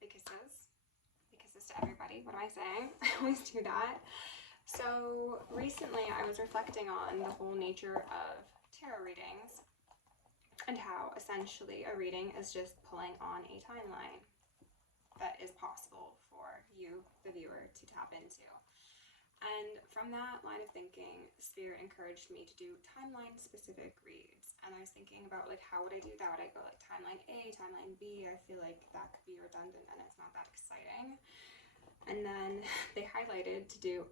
Big kisses. Big kisses to everybody. What am I saying? I always do that. So recently I was reflecting on the whole nature of tarot readings and how essentially a reading is just pulling on a timeline that is possible for you, the viewer, to tap into. And from that line of thinking, Spirit encouraged me to do timeline specific reads. And I was thinking about like, how would I do that? Would I go like timeline A, timeline B? I feel like that could be redundant and it's not that exciting. And then they highlighted to do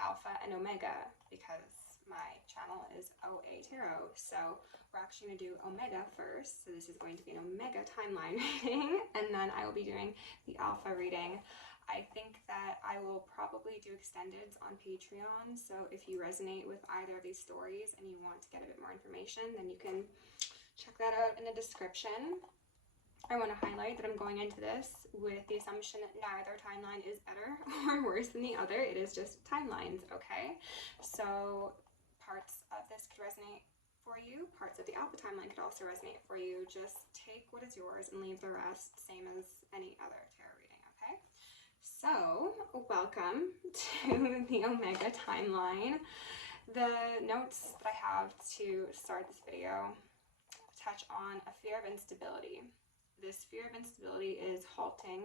Alpha and Omega because my channel is OAtarot. So we're actually going to do Omega first. So this is going to be an Omega timeline reading. And then I will be doing the Alpha reading. I think that I will probably do extendeds on Patreon, so if you resonate with either of these stories and you want to get a bit more information, then you can check that out in the description. I want to highlight that I'm going into this with the assumption that neither timeline is better or worse than the other. It is just timelines, okay? So parts of this could resonate for you. Parts of the Alpha timeline could also resonate for you. Just take what is yours and leave the rest, same as any other tarot reading, okay? So, welcome to the Omega timeline. The notes that I have to start this video touch on a fear of instability. This fear of instability is halting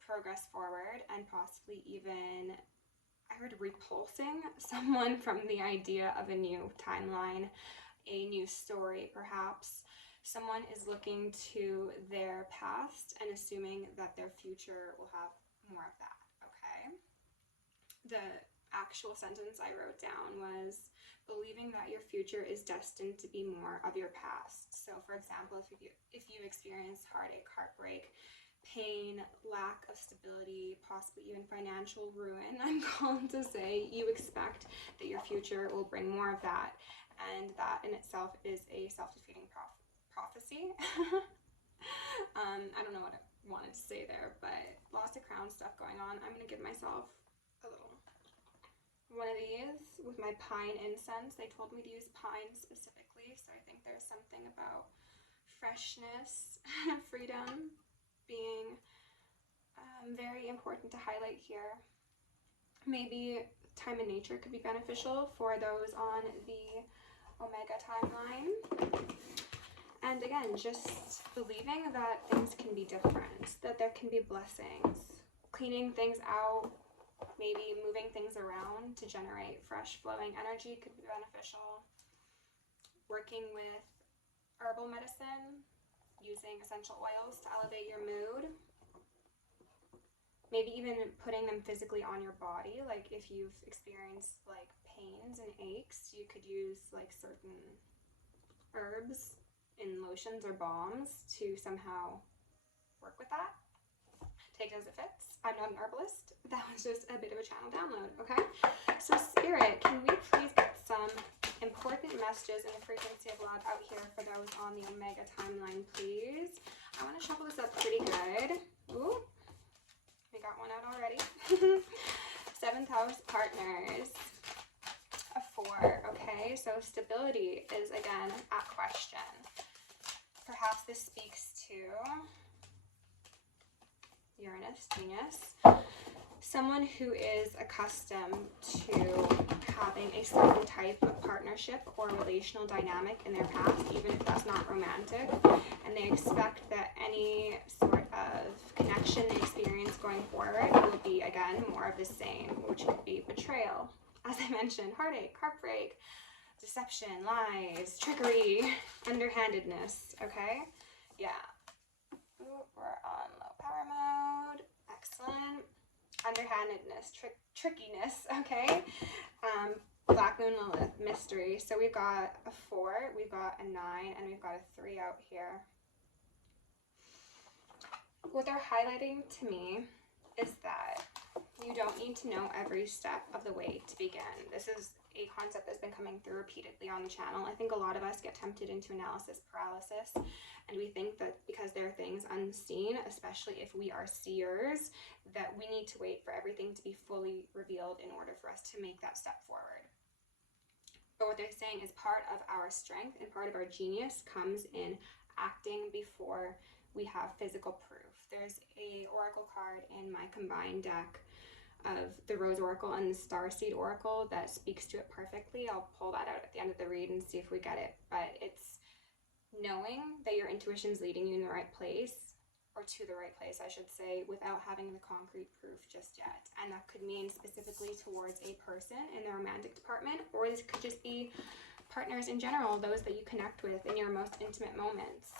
progress forward and possibly even, I heard, repulsing someone from the idea of a new timeline, a new story perhaps. Someone is looking to their past and assuming that their future will have more of that, okay? The actual sentence I wrote down was believing that your future is destined to be more of your past. So for example, if you experience heartache, heartbreak, pain, lack of stability, possibly even financial ruin, I'm called to say you expect that your future will bring more of that, and that in itself is a self-defeating prophecy. I don't know what I wanted to say there, but lots of crown stuff going on. I'm going to give myself a little one of these with my pine incense. They told me to use pine specifically, so I think there's something about freshness, freedom being very important to highlight here. Maybe time in nature could be beneficial for those on the Omega timeline. And again, just believing that things can be different, that there can be blessings, cleaning things out, maybe moving things around to generate fresh flowing energy could be beneficial. Working with herbal medicine, using essential oils to elevate your mood. Maybe even putting them physically on your body, like if you've experienced like pains and aches, you could use like certain herbs in lotions or balms to somehow work with that. Take it as it fits. I'm not an herbalist. That was just a bit of a channel download, okay? So Spirit, can we please get some important messages in the frequency of love out here for those on the Omega timeline, please? I want to shuffle this up pretty good. Ooh, we got one out already. 7th house partners. A 4, okay? So stability is again at question. Perhaps this speaks to Uranus, genius. Someone who is accustomed to having a certain type of partnership or relational dynamic in their past, even if that's not romantic, and they expect that any sort of connection they experience going forward will be, again, more of the same, which could be betrayal. As I mentioned, heartache, heartbreak, deception, lies, trickery, underhandedness, okay? Yeah. Ooh, we're on low power mode. Excellent. Underhandedness, trickiness, okay? Black Moon Lilith, mystery. So we've got a 4, we've got a 9, and we've got a 3 out here. What they're highlighting to me is that you don't need to know every step of the way to begin. This is a concept that's been coming through repeatedly on the channel. I think a lot of us get tempted into analysis paralysis, and we think that because there are things unseen, especially if we are seers, that we need to wait for everything to be fully revealed in order for us to make that step forward. But what they're saying is part of our strength and part of our genius comes in acting before we have physical proof. There's a oracle card in my combined deck of the Rose Oracle and the Starseed Oracle that speaks to it perfectly. I'll pull that out at the end of the read and see if we get it. But it's knowing that your intuition's leading you in the right place, or to the right place, I should say, without having the concrete proof just yet. And that could mean specifically towards a person in the romantic department, or this could just be partners in general, those that you connect with in your most intimate moments.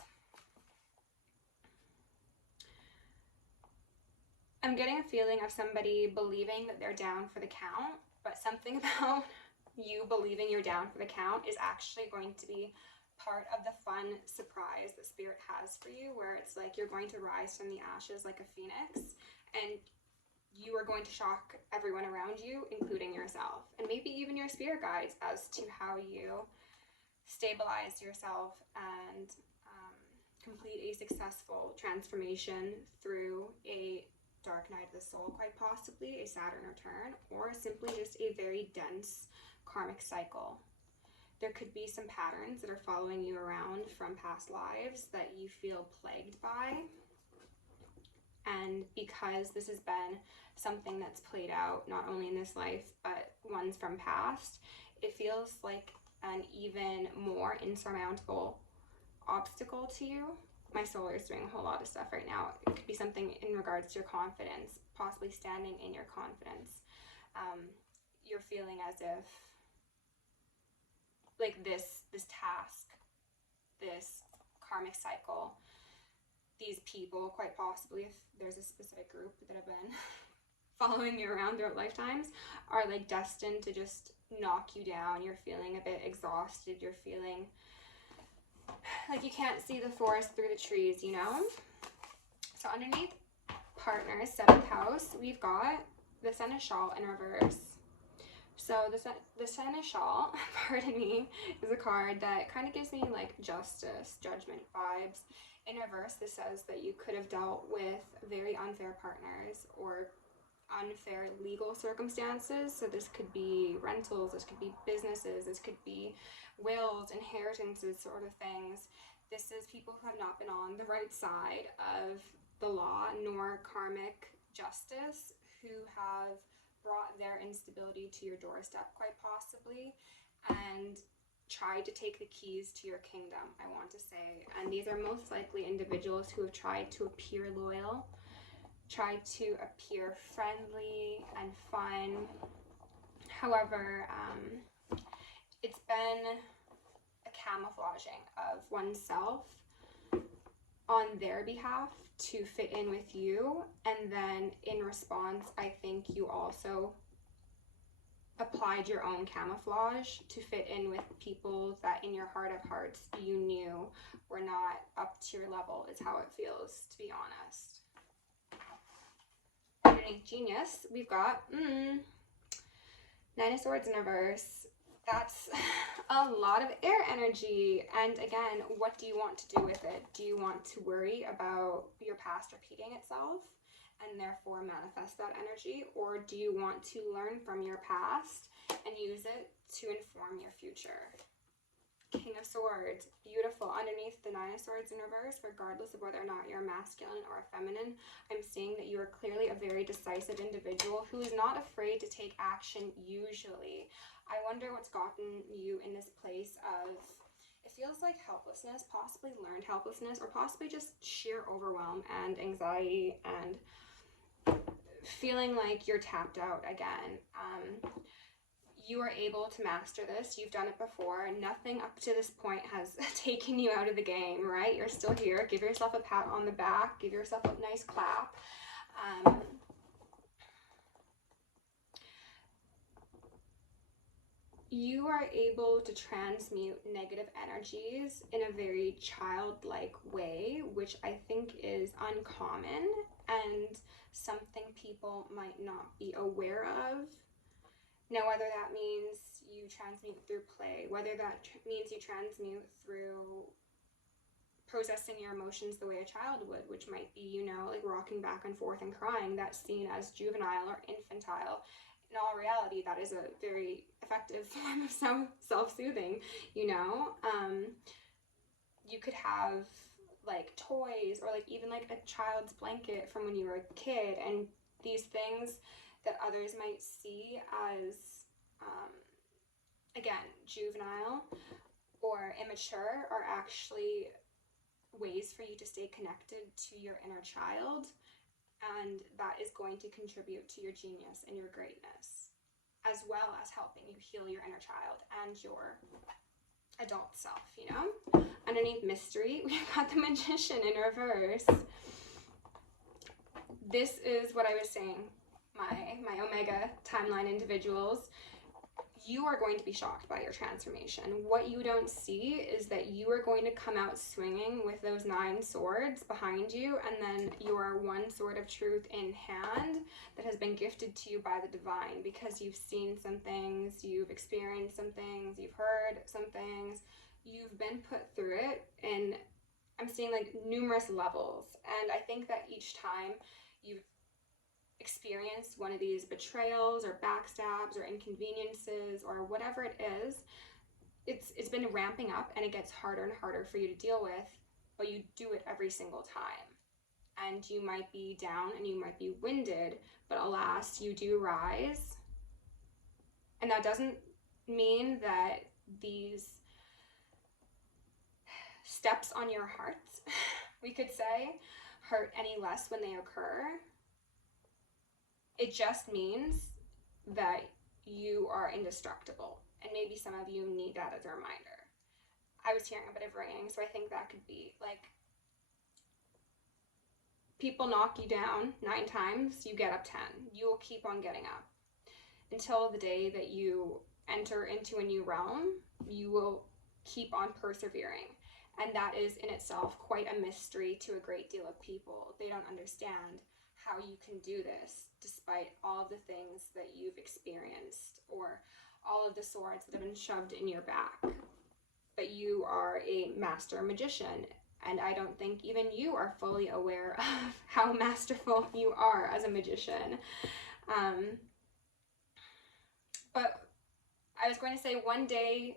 I'm getting a feeling of somebody believing that they're down for the count, but something about you believing you're down for the count is actually going to be part of the fun surprise that Spirit has for you, where it's like you're going to rise from the ashes like a phoenix, and you are going to shock everyone around you, including yourself, and maybe even your spirit guides, as to how you stabilize yourself and complete a successful transformation through a dark night of the soul, quite possibly a Saturn return, or simply just a very dense karmic cycle. There could be some patterns that are following you around from past lives that you feel plagued by, and because this has been something that's played out not only in this life but ones from past, it feels like an even more insurmountable obstacle to you. My solar is doing a whole lot of stuff right now. It could be something in regards to your confidence, possibly standing in your confidence. You're feeling as if like this task, this karmic cycle, these people, quite possibly if there's a specific group that have been following you around throughout lifetimes, are like destined to just knock you down. You're feeling a bit exhausted. You're feeling like you can't see the forest through the trees, you know? So underneath partners, 7th house, we've got the Seneschal in reverse. So the Seneschal, pardon me, is a card that kind of gives me like justice, judgment vibes. In reverse, this says that you could have dealt with very unfair partners or unfair legal circumstances. So this could be rentals, this could be businesses, this could be wills, inheritances, sort of things. This is people who have not been on the right side of the law nor karmic justice, who have brought their instability to your doorstep, quite possibly, and tried to take the keys to your kingdom, I want to say. And these are most likely individuals who have tried to appear loyal, tried to appear friendly and fun. However, it's been a camouflaging of oneself on their behalf to fit in with you, and then in response, I think you also applied your own camouflage to fit in with people that in your heart of hearts you knew were not up to your level, is how it feels, to be honest. Underneath Genius, we've got 9 of Swords in reverse. That's a lot of air energy. And again, what do you want to do with it? Do you want to worry about your past repeating itself and therefore manifest that energy? Or do you want to learn from your past and use it to inform your future? King of Swords, beautiful. Underneath the 9 of Swords in reverse, regardless of whether or not you're masculine or feminine, I'm seeing that you are clearly a very decisive individual who is not afraid to take action usually. I wonder what's gotten you in this place of, it feels like helplessness, possibly learned helplessness, or possibly just sheer overwhelm and anxiety and feeling like you're tapped out again. You are able to master this. You've done it before. Nothing up to this point has taken you out of the game, right? You're still here. Give yourself a pat on the back. Give yourself a nice clap. You are able to transmute negative energies in a very childlike way, which I think is uncommon and something people might not be aware of. Now, whether that means you transmute through play, whether that means you transmute through processing your emotions the way a child would, which might be, you know, like rocking back and forth and crying, that's seen as juvenile or infantile. In all reality, that is a very effective form of self-soothing, you know. You could have like toys, or like even like a child's blanket from when you were a kid, and these things that others might see as again, juvenile or immature, are actually ways for you to stay connected to your inner child, and that is going to contribute to your genius and your greatness, as well as helping you heal your inner child and your adult self, you know? Underneath mystery, we've got the Magician in reverse. This is what I was saying, my Omega timeline individuals. You are going to be shocked by your transformation. What you don't see is that you are going to come out swinging with those 9 swords behind you, and then your 1 sword of truth in hand that has been gifted to you by the divine, because you've seen some things, you've experienced some things, you've heard some things, you've been put through it, and I'm seeing like numerous levels. And I think that each time you've experienced one of these betrayals or backstabs or inconveniences or whatever it is, it's been ramping up, and it gets harder and harder for you to deal with, but you do it every single time. And you might be down and you might be winded, but alas, you do rise. And that doesn't mean that these steps on your heart, we could say, hurt any less when they occur. It just means that you are indestructible, and maybe some of you need that as a reminder. I was hearing a bit of ringing, so I think that could be like, people knock you down 9 times, you get up 10. You will keep on getting up until the day that you enter into a new realm. You will keep on persevering, and that is in itself quite a mystery to a great deal of people. They don't understand how you can do this despite all of the things that you've experienced, or all of the swords that have been shoved in your back. But you are a master magician, and I don't think even you are fully aware of how masterful you are as a magician. But I was going to say one day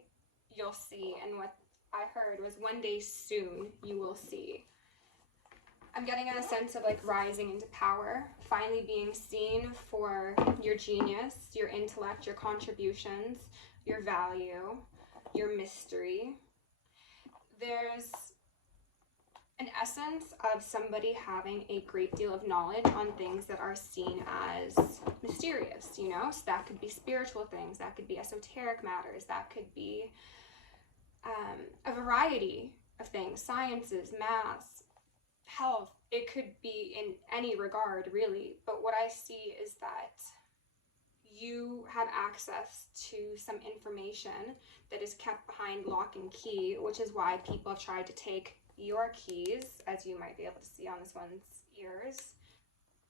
you'll see, and what I heard was one day soon you will see. I'm getting a sense of like rising into power, finally being seen for your genius, your intellect, your contributions, your value, your mystery. There's an essence of somebody having a great deal of knowledge on things that are seen as mysterious, you know? So that could be spiritual things, that could be esoteric matters, that could be a variety of things, sciences, maths, health. It could be in any regard, really. But what I see is that you have access to some information that is kept behind lock and key, which is why people have tried to take your keys, as you might be able to see on this one's ears.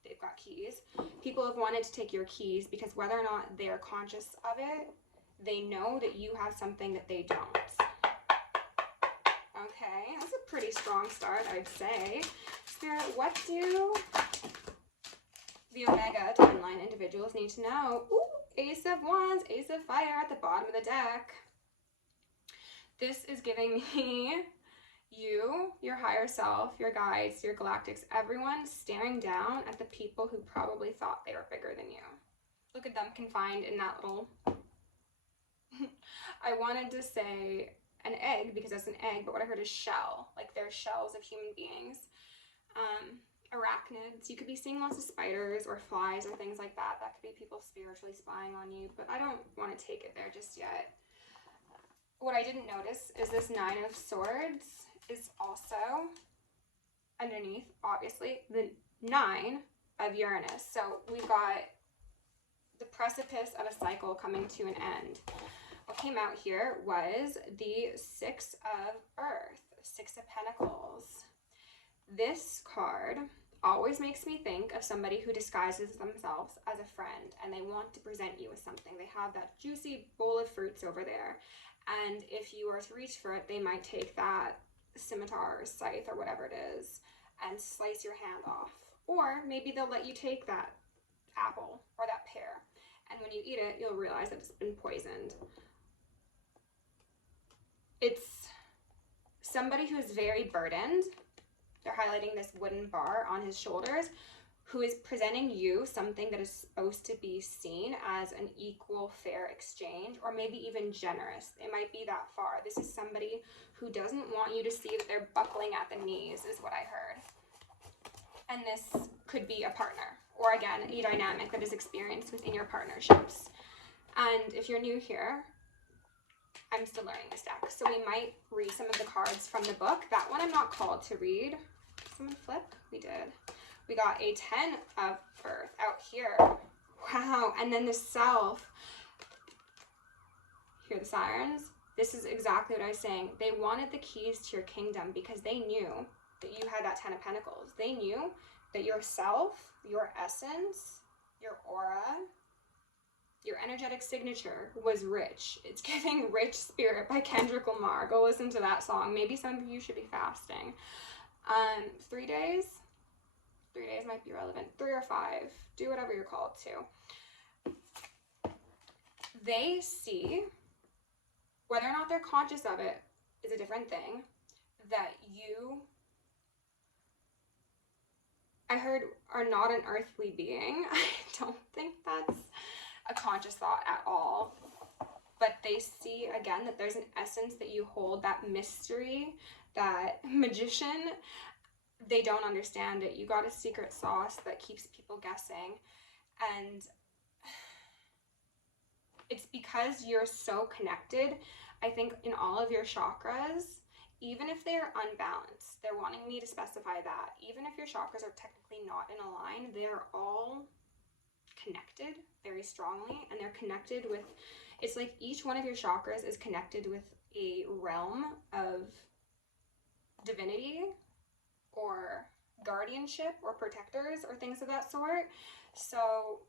They've got keys. People have wanted to take your keys because whether or not they are conscious of it, they know that you have something that they don't. Okay, that's a pretty strong start, I'd say. Spirit, what do the Omega timeline individuals need to know? Ooh, Ace of Wands, Ace of Fire at the bottom of the deck. This is giving me you, your higher self, your guides, your galactics, everyone staring down at the people who probably thought they were bigger than you. Look at them confined in that little... I wanted to say an egg because that's an egg, but what I heard is shell. Like they're shells of human beings. Arachnids. You could be seeing lots of spiders or flies or things like that. That could be people spiritually spying on you, but I don't want to take it there just yet. What I didn't notice is this 9 of Swords is also underneath, obviously, the 9 of Uranus. So we've got the precipice of a cycle coming to an end. What came out here was the 6 of Earth, 6 of Pentacles. This card always makes me think of somebody who disguises themselves as a friend and they want to present you with something. They have that juicy bowl of fruits over there, and if you were to reach for it, they might take that scimitar or scythe or whatever it is and slice your hand off. Or maybe they'll let you take that apple or that pear, and when you eat it, you'll realize that it's been poisoned. It's somebody who is very burdened They're highlighting this wooden bar on his shoulders, who is presenting you something that is supposed to be seen as an equal, fair exchange, or maybe even generous. It might be that far. This is somebody who doesn't want you to see that they're buckling at the knees, is what I heard. And this could be a partner, or again, a dynamic that is experienced within your partnerships. And if you're new here, I'm still learning this deck, so we might read some of the cards from the book. That one I'm not called to read. Someone flip? We did. We got a 10 of Earth out here. Wow. And then the Self. Hear the sirens? This is exactly what I was saying. They wanted the keys to your kingdom because they knew that you had that 10 of Pentacles. They knew that yourself, your essence, your aura, your energetic signature was rich. It's giving Rich Spirit by Kendrick Lamar. Go listen to that song. Maybe some of you should be fasting. 3 days? 3 days might be relevant. 3 or 5. Do whatever you're called to. They see, whether or not they're conscious of it is a different thing, that you, I heard, are not an earthly being. I don't think that's a conscious thought at all. But they see, again, that there's an essence that you hold, that mystery, that magician. They don't understand it. You got a secret sauce that keeps people guessing. And it's because you're so connected, I think, in all of your chakras, even if they're unbalanced. They're wanting me to specify that. Even if your chakras are technically not in a line, they're all connected very strongly, and they're connected with, it's like each one of your chakras is connected with a realm of divinity or guardianship or protectors or things of that sort. So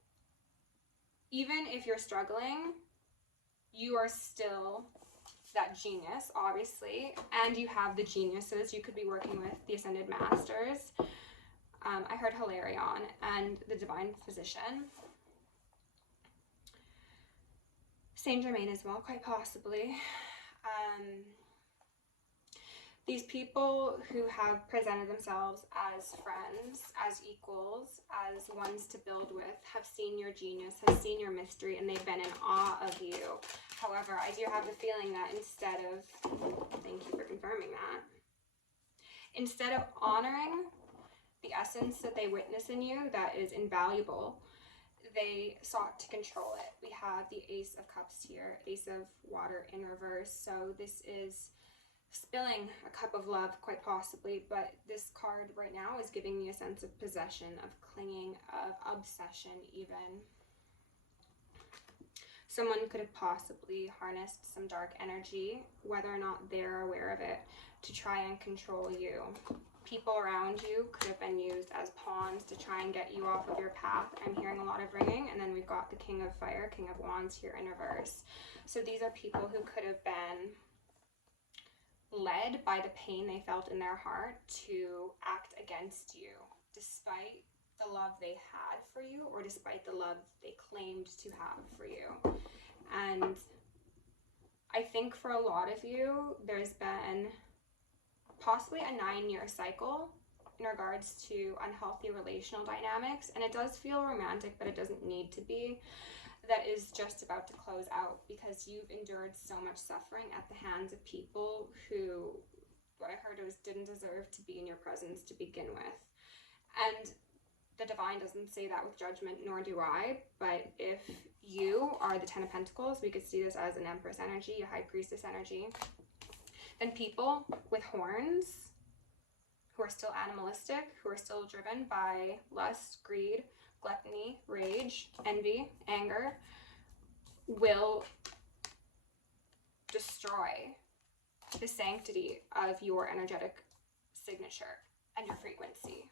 even if you're struggling, you are still that genius, obviously, and you have the geniuses. You could be working with the Ascended Masters. I heard Hilarion and the Divine Physician. Saint Germain as well, quite possibly. These people who have presented themselves as friends, as equals, as ones to build with, have seen your genius, have seen your mystery, and they've been in awe of you. However, I do have the feeling that instead of, thank you for confirming that, instead of honoring the essence that they witness in you that is invaluable, they sought to control it. We have the Ace of Cups here, Ace of Water in reverse. So this is spilling a cup of love, quite possibly, but this card right now is giving me a sense of possession, of clinging, of obsession even. Someone could have possibly harnessed some dark energy, whether or not they're aware of it, to try and control you. People around you could have been used as pawns to try and get you off of your path. I'm hearing a lot of ringing, and then we've got the King of Fire, King of Wands here in reverse. So these are people who could have been led by the pain they felt in their heart to act against you, despite the love they had for you, or despite the love they claimed to have for you. And I think for a lot of you, there's been possibly a 9-year cycle in regards to unhealthy relational dynamics, and it does feel romantic, but it doesn't need to be, that is just about to close out because you've endured so much suffering at the hands of people who, what I heard was, didn't deserve to be in your presence to begin with. And the divine doesn't say that with judgment, nor do I, but if you are the 10 of Pentacles, we could see this as an Empress energy, a High Priestess energy, then people with horns who are still animalistic, who are still driven by lust, greed, gluttony, rage, envy, anger, will destroy the sanctity of your energetic signature and your frequency.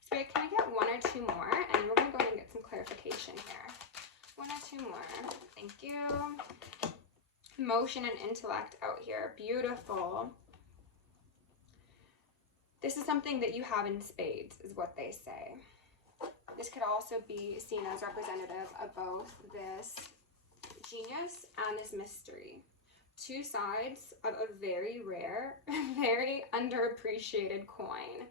Spirit, can we get 1 or 2 more? And we're going to go and get some clarification here. 1 or 2 more. Thank you. Emotion and intellect out here. Beautiful. This is something that you have in spades, is what they say. This could also be seen as representative of both this genius and this mystery. two sides of a very rare, very underappreciated coin.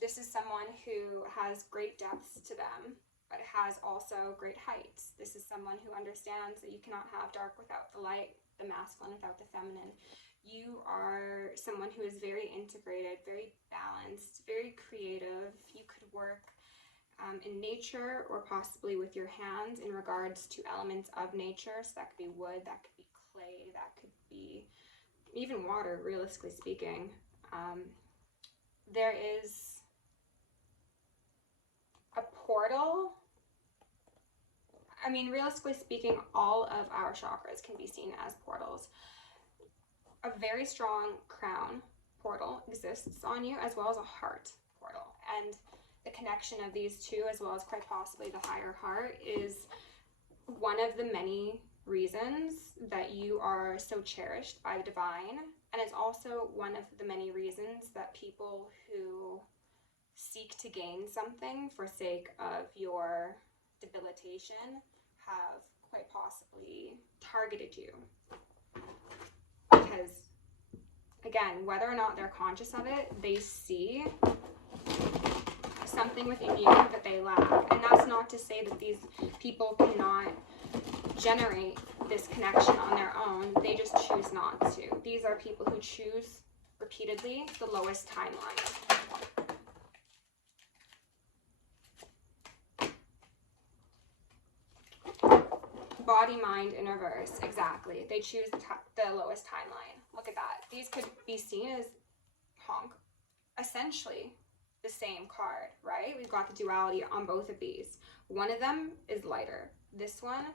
This is someone who has great depths to them, but has also great heights. This is someone who understands that you cannot have dark without the light, the masculine without the feminine. You are someone who is very integrated, very balanced, very creative. You could work in nature or possibly with your hands in regards to elements of nature. So that could be wood, that could be clay, that could be even water, realistically speaking. There is a portal. I mean, realistically speaking, all of our chakras can be seen as portals. A very strong crown portal exists on you, as well as a heart portal. And the connection of these two, as well as quite possibly the higher heart, is one of the many reasons that you are so cherished by the divine. And it's also one of the many reasons that people who seek to gain something for sake of your debilitation have quite possibly targeted you. Because, again, whether or not they're conscious of it, they see something within you that they lack. And that's not to say that these people cannot generate this connection on their own. They just choose not to. These are people who choose repeatedly the lowest timeline. Body, mind in reverse. Exactly. They choose the lowest timeline. Look at that. These could be seen as essentially the same card, right? We've got the duality on both of these. One of them is lighter. This one,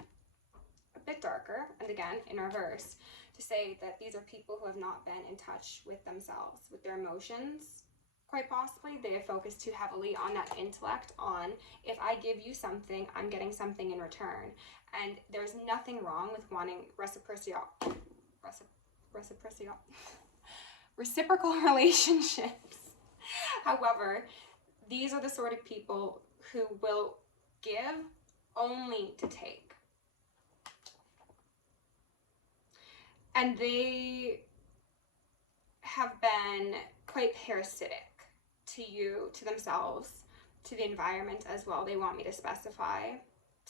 a bit darker. And again, in reverse. To say that these are people who have not been in touch with themselves, with their emotions. Quite possibly, they have focused too heavily on that intellect, on if I give you something, I'm getting something in return. And there's nothing wrong with wanting reciprocal relationships. However, these are the sort of people who will give only to take. And they have been quite parasitic to you, to themselves, to the environment as well. They want me to specify.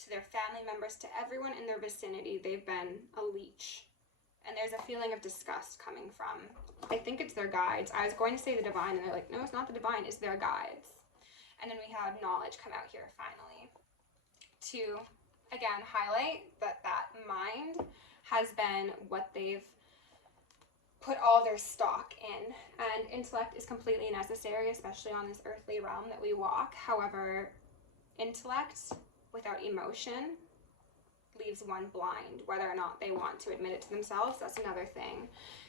To their family members, to everyone in their vicinity, they've been a leech. And there's a feeling of disgust coming from, I think it's their guides. I was going to say the divine, and they're like, no, it's not the divine, it's their guides. And then we have knowledge come out here finally. To, again, highlight that that mind has been what they've put all their stock in. And intellect is completely necessary, especially on this earthly realm that we walk. However, intellect without emotion leaves one blind. Whether or not they want to admit it to themselves, that's another thing.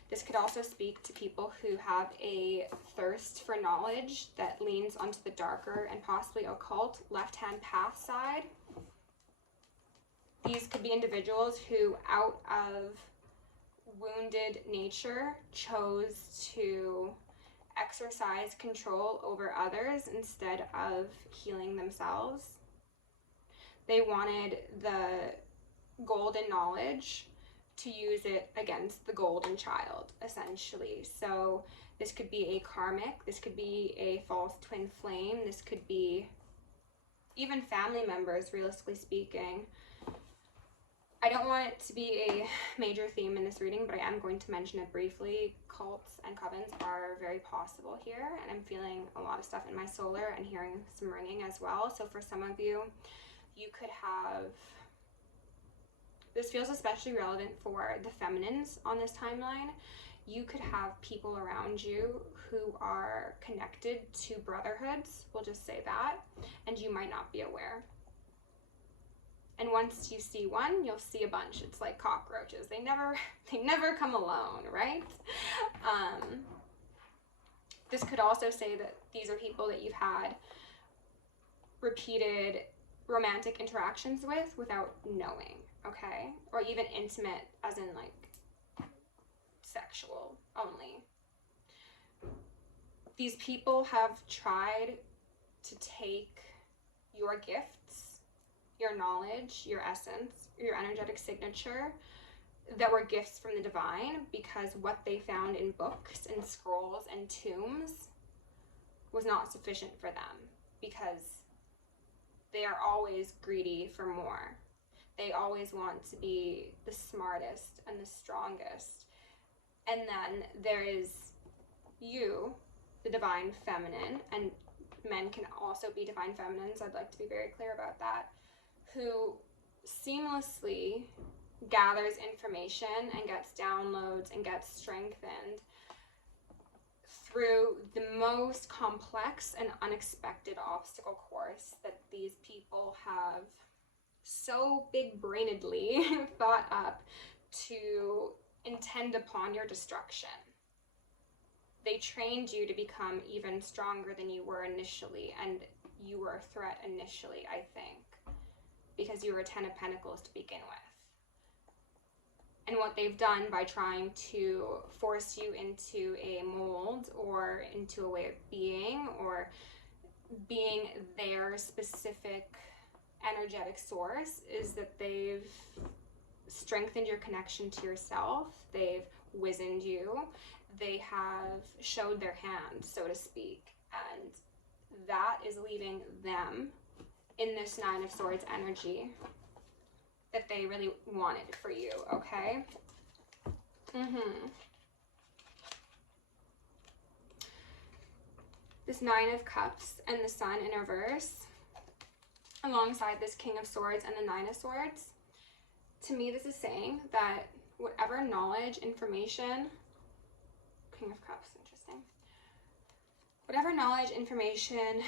This could also speak to people who have a thirst for knowledge that leans onto the darker and possibly occult left-hand path side. These could be individuals who, out of wounded nature, chose to exercise control over others instead of healing themselves. They wanted the golden knowledge to use it against the golden child, essentially. So this could be a karmic, this could be a false twin flame, this could be even family members, realistically speaking. I don't want it to be a major theme in this reading, but I am going to mention it briefly. Cults and covens are very possible here, and I'm feeling a lot of stuff in my solar and hearing some ringing as well. So for some of you, you could have, this feels especially relevant for the feminines on this timeline. You could have people around you who are connected to brotherhoods, we'll just say that, and you might not be aware. And once you see one, you'll see a bunch. It's like cockroaches. They never come alone, right? This could also say that these are people that you've had repeated romantic interactions with without knowing, okay? Or even intimate, as in like sexual only. These people have tried to take your gifts, your knowledge, your essence, your energetic signature, that were gifts from the divine, because what they found in books and scrolls and tombs was not sufficient for them, because they are always greedy for more. They always want to be the smartest and the strongest. And then there is you, the divine feminine, and men can also be divine feminines, I'd like to be very clear about that, who seamlessly gathers information and gets downloads and gets strengthened through the most complex and unexpected obstacle course that these people have so big-brainedly thought up to intend upon your destruction. They trained you to become even stronger than you were initially, and you were a threat initially, I think, because you were a 10 of Pentacles to begin with. And what they've done by trying to force you into a mold or into a way of being, or being their specific energetic source, is that they've strengthened your connection to yourself, they've wizened you, they have showed their hand, so to speak, and that is leaving them in this Nine of Swords energy that they really wanted for you, okay? This Nine of Cups and the Sun in reverse, alongside this King of Swords and the Nine of Swords, to me this is saying that whatever knowledge, information, King of Cups, interesting, whatever knowledge, information,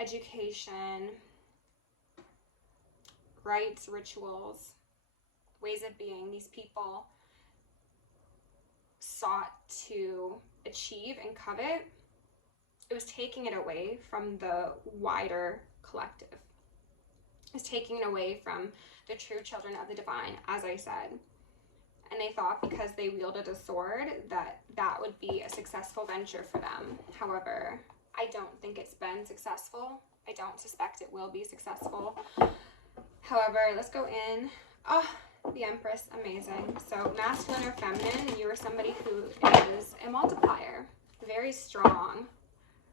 education, rites, rituals, ways of being these people sought to achieve and covet, it was taking it away from the wider collective. It was taking it away from the true children of the divine, as I said. And they thought because they wielded a sword that that would be a successful venture for them. However, I don't think it's been successful. I don't suspect it will be successful. However, let's go in. Oh, the Empress, amazing. So masculine or feminine, you are somebody who is a multiplier, very strong.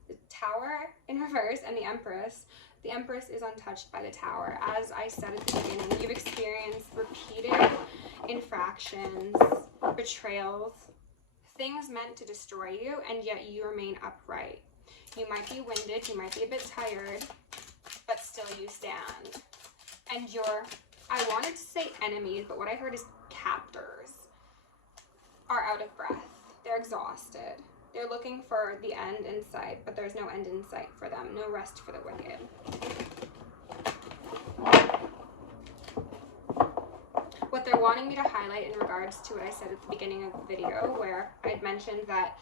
The Tower in reverse and the Empress. The Empress is untouched by the Tower. As I said at the beginning, you've experienced repeated infractions, betrayals, things meant to destroy you, and yet you remain upright. You might be winded, you might be a bit tired, but still you stand. And your, I wanted to say enemies, but what I heard is captors, are out of breath. They're exhausted. They're looking for the end in sight, but there's no end in sight for them. No rest for the wicked. What they're wanting me to highlight in regards to what I said at the beginning of the video, where I'd mentioned that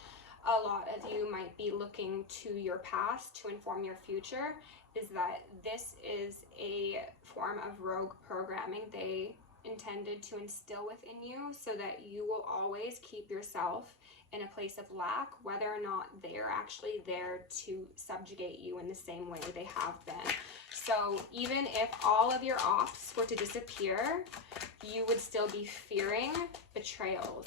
a lot of you might be looking to your past to inform your future, is that this is a form of rogue programming they intended to instill within you so that you will always keep yourself in a place of lack, whether or not they're actually there to subjugate you in the same way they have been. So even if all of your ops were to disappear, you would still be fearing betrayals.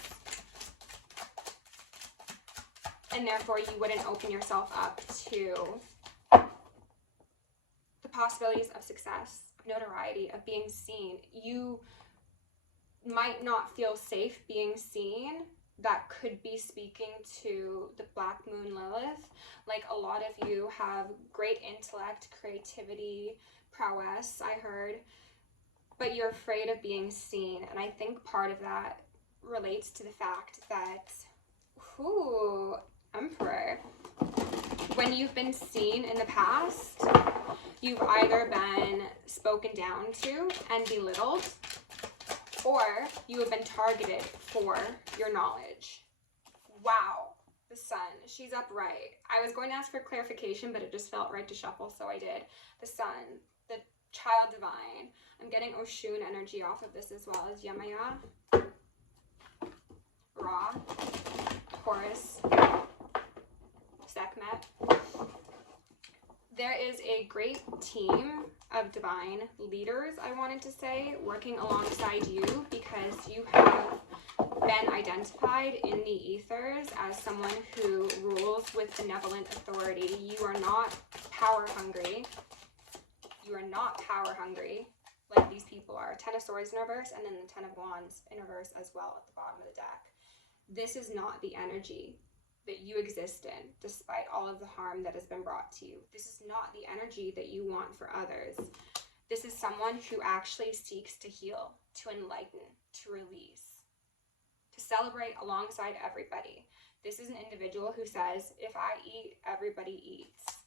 And therefore you wouldn't open yourself up to the possibilities of success, of notoriety, of being seen. You might not feel safe being seen. That could be speaking to the Black Moon Lilith. Like, a lot of you have great intellect, creativity, prowess, I heard, but you're afraid of being seen. And I think part of that relates to the fact that, ooh, Emperor, when you've been seen in the past, you've either been spoken down to and belittled, or you have been targeted for your knowledge. Wow, the Sun, she's upright. I was going to ask for clarification, but it just felt right to shuffle, so I did. The Sun, the Child Divine. I'm getting Oshun energy off of this as well as Yemaya, Ra, Horus, Sekhmet. There is a great team of divine leaders, I wanted to say, working alongside you, because you have been identified in the ethers as someone who rules with benevolent authority. You are not power hungry. You are not power hungry like these people are. 10 of Swords in reverse, and then the 10 of Wands in reverse as well at the bottom of the deck. This is not the energy that you exist in, despite all of the harm that has been brought to you. This is not the energy that you want for others. This is someone who actually seeks to heal, to enlighten, to release, to celebrate alongside everybody. This is an individual who says, if I eat, everybody eats.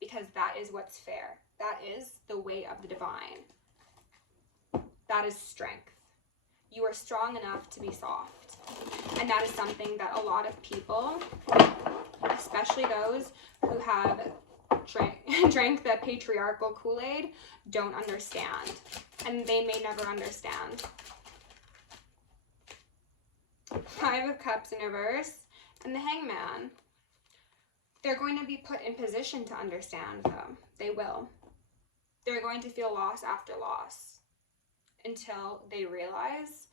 Because that is what's fair. That is the way of the divine. That is strength. You are strong enough to be soft. And that is something that a lot of people, especially those who have drank the patriarchal Kool-Aid, don't understand. And they may never understand. 5 of Cups in reverse and the Hangman. They're going to be put in position to understand, though. They will. They're going to feel loss after loss until they realize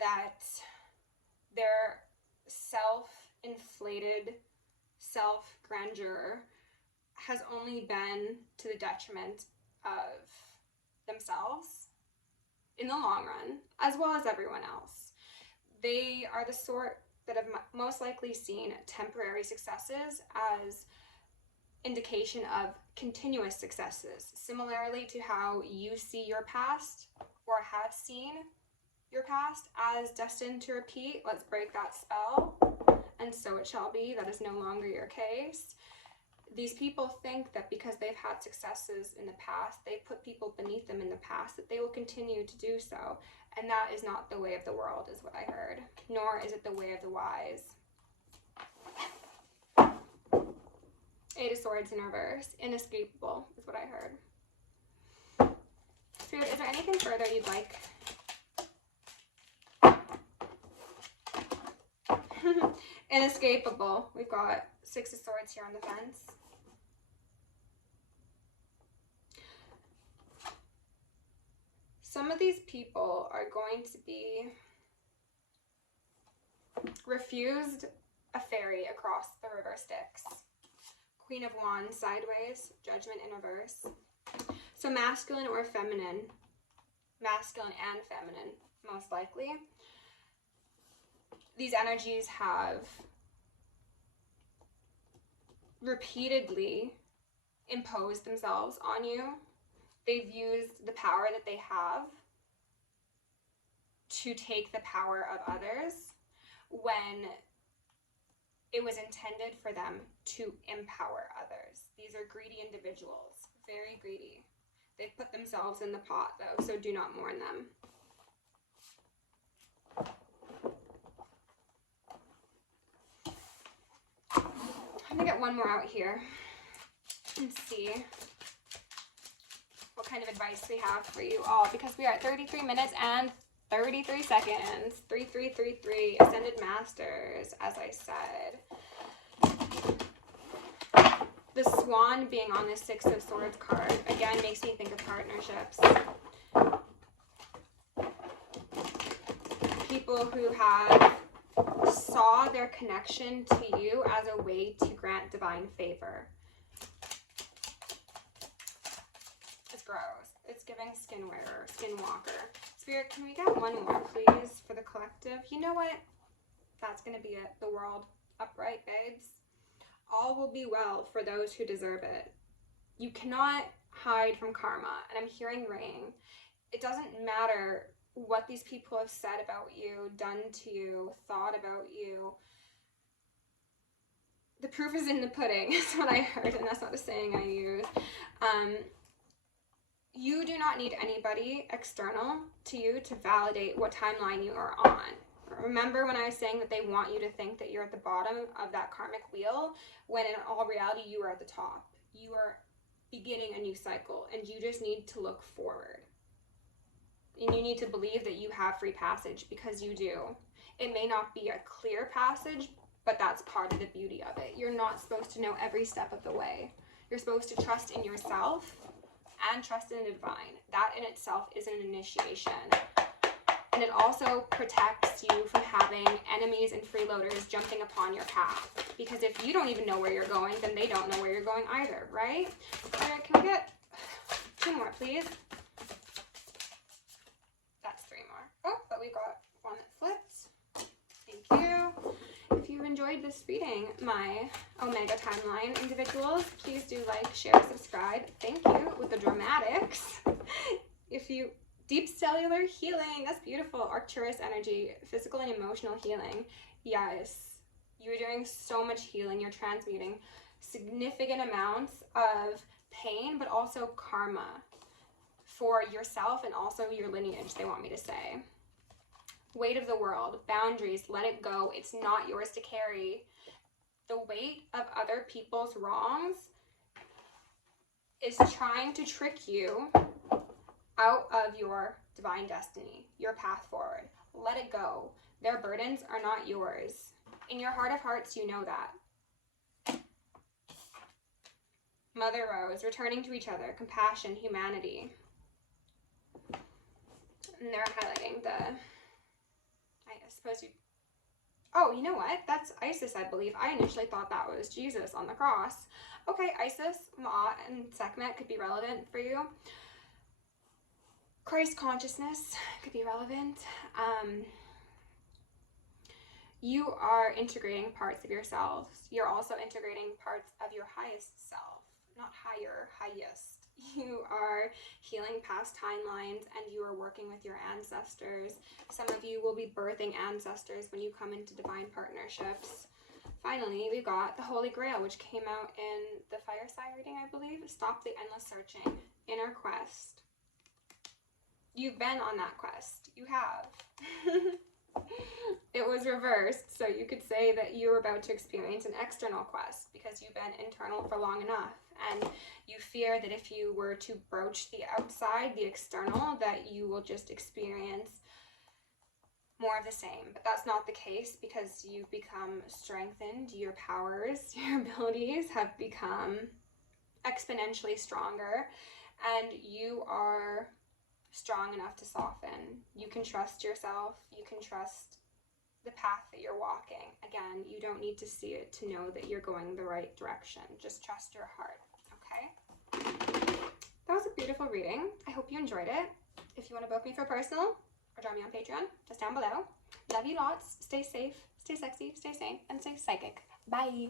that their self-inflated self-grandeur has only been to the detriment of themselves in the long run, as well as everyone else. They are the sort that have most likely seen temporary successes as indication of continuous successes, similarly to how you see your past or have seen your past as destined to repeat. Let's break that spell, and so it shall be. That is no longer your case. These people think that because they've had successes in the past, they put people beneath them in the past, that they will continue to do so. And that is not the way of the world, is what I heard. Nor is it the way of the wise. 8 of Swords in reverse. Inescapable, is what I heard. Spirit, is there anything further you'd like? Inescapable. We've got 6 of Swords here on the fence. Some of these people are going to be refused a ferry across the river Styx. Queen of Wands sideways, Judgment in reverse. So masculine or feminine, masculine and feminine, most likely. These energies have repeatedly imposed themselves on you. They've used the power that they have to take the power of others when it was intended for them to empower others. These are greedy individuals, very greedy. They've put themselves in the pot, though, so do not mourn them. I'm gonna get one more out here and see what kind of advice we have for you all, because we are at 33 minutes and 33 seconds. 3333 Ascended Masters, as I said. The Swan being on the 6 of Swords card, again, makes me think of partnerships. People who have saw their connection to you as a way to grant divine favor. It's gross. It's giving skinwearer, skinwalker. Spirit, can we get one more, please, for the collective? You know what? That's going to be it. The world upright, babes. All will be well for those who deserve it. You cannot hide from karma, and I'm hearing rain. It doesn't matter what these people have said about you, done to you, thought about you. The proof is in the pudding, is what I heard, and that's not a saying I use. You do not need anybody external to you to validate what timeline you are on. Remember when I was saying that they want you to think that you're at the bottom of that karmic wheel, when in all reality you are at the top. You are beginning a new cycle, and you just need to look forward. And you need to believe that you have free passage, because you do. It may not be a clear passage, but that's part of the beauty of it. You're not supposed to know every step of the way. You're supposed to trust in yourself and trust in the divine. That in itself is an initiation. And it also protects you from having enemies and freeloaders jumping upon your path. Because if you don't even know where you're going, then they don't know where you're going either, right? All right, can we get 2 more, please? That's 3 more. Oh, but we got one that flips. Thank you. If you enjoyed this reading, my Omega Timeline individuals, please do like, share, subscribe. Thank you with the dramatics. If you, deep cellular healing, that's beautiful. Arcturus energy, physical and emotional healing. Yes, you're doing so much healing. You're transmuting significant amounts of pain, but also karma for yourself and also your lineage, they want me to say. Weight of the world, boundaries, let it go. It's not yours to carry. The weight of other people's wrongs is trying to trick you out of your divine destiny, your path forward. Let it go. Their burdens are not yours. In your heart of hearts, you know that. Mother Rose, returning to each other, compassion, humanity. And they're highlighting the, I suppose you, oh, you know what? That's Isis, I believe. I initially thought that was Jesus on the cross. Okay, Isis, Ma, and Sekhmet could be relevant for you. Christ consciousness could be relevant. You are integrating parts of yourselves. You're also integrating parts of your highest self, not higher, highest. You are healing past timelines and you are working with your ancestors. Some of you will be birthing ancestors when you come into divine partnerships. Finally, we got the Holy Grail, which came out in the Fireside reading, I believe. Stop the endless searching. Inner quest. You've been on that quest. You have. It was reversed, so you could say that you were about to experience an external quest because you've been internal for long enough, and you fear that if you were to broach the outside, the external, that you will just experience more of the same. But that's not the case because you've become strengthened. Your powers, your abilities have become exponentially stronger, and you are strong enough to soften. You can trust yourself. You can trust the path that you're walking. Again, you don't need to see it to know that you're going the right direction. Just trust your heart, okay? That was a beautiful reading. I hope you enjoyed it. If you want to book me for personal or join me on Patreon, just down below. Love you lots. Stay safe, stay sexy, stay sane, and stay psychic. Bye.